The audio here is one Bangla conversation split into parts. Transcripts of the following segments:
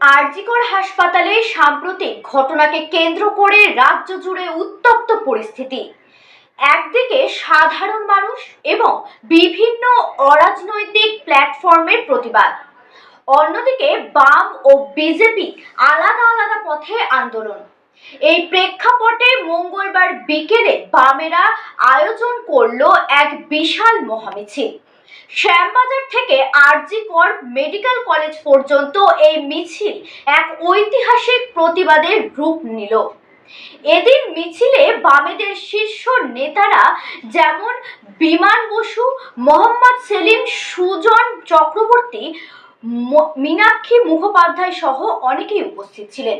আরজিকর হাসপাতালে সাম্প্রতিক ঘটনাকে কেন্দ্র করে রাজ্য জুড়ে উত্তপ্ত পরিস্থিতি। একদিকে সাধারণ মানুষ এবং বিভিন্ন অরাজনৈতিক প্ল্যাটফর্মের প্রতিবাদ, অন্যদিকে বাম ও বিজেপি আলাদা আলাদা পথে আন্দোলন। এই প্রেক্ষাপটে মঙ্গলবার বিকেলে বামেরা আয়োজন করলো এক বিশাল মহামিছিল। শ্যামবাজার থেকে আরজিকর মেডিকেল কলেজ পর্যন্ত এই মিছিল এক ঐতিহাসিক প্রতিবাদের রূপ নিল। এদিন মিছিলে বামেদের শীর্ষ নেতারা যেমন বিমান বসু, মোহাম্মদ সেলিম, সুজন চক্রবর্তী, মীনাক্ষী মুখোপাধ্যায় সহ অনেকেই উপস্থিত ছিলেন।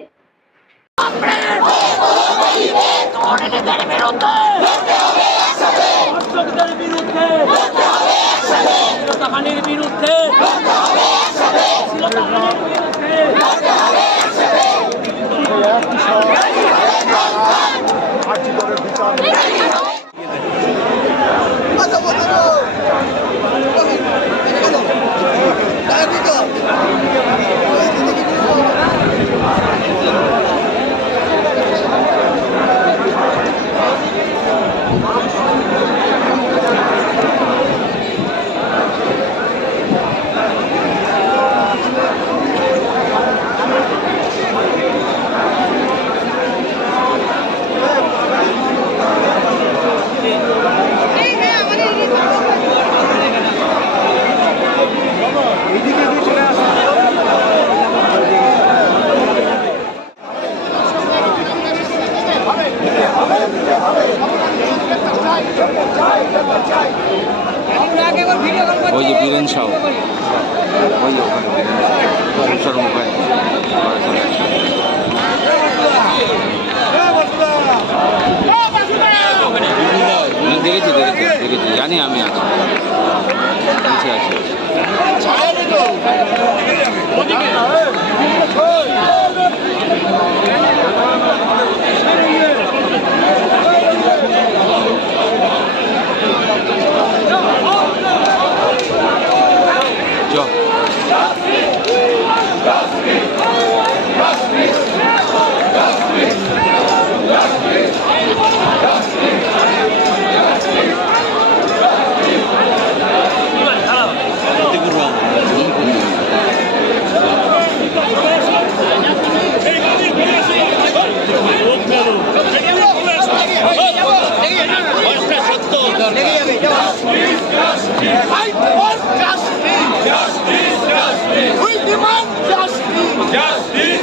ওই যে বীরেন সাউ, ওই ওখানে দেখেছি জানি আমি আছি We demand justice! Justice!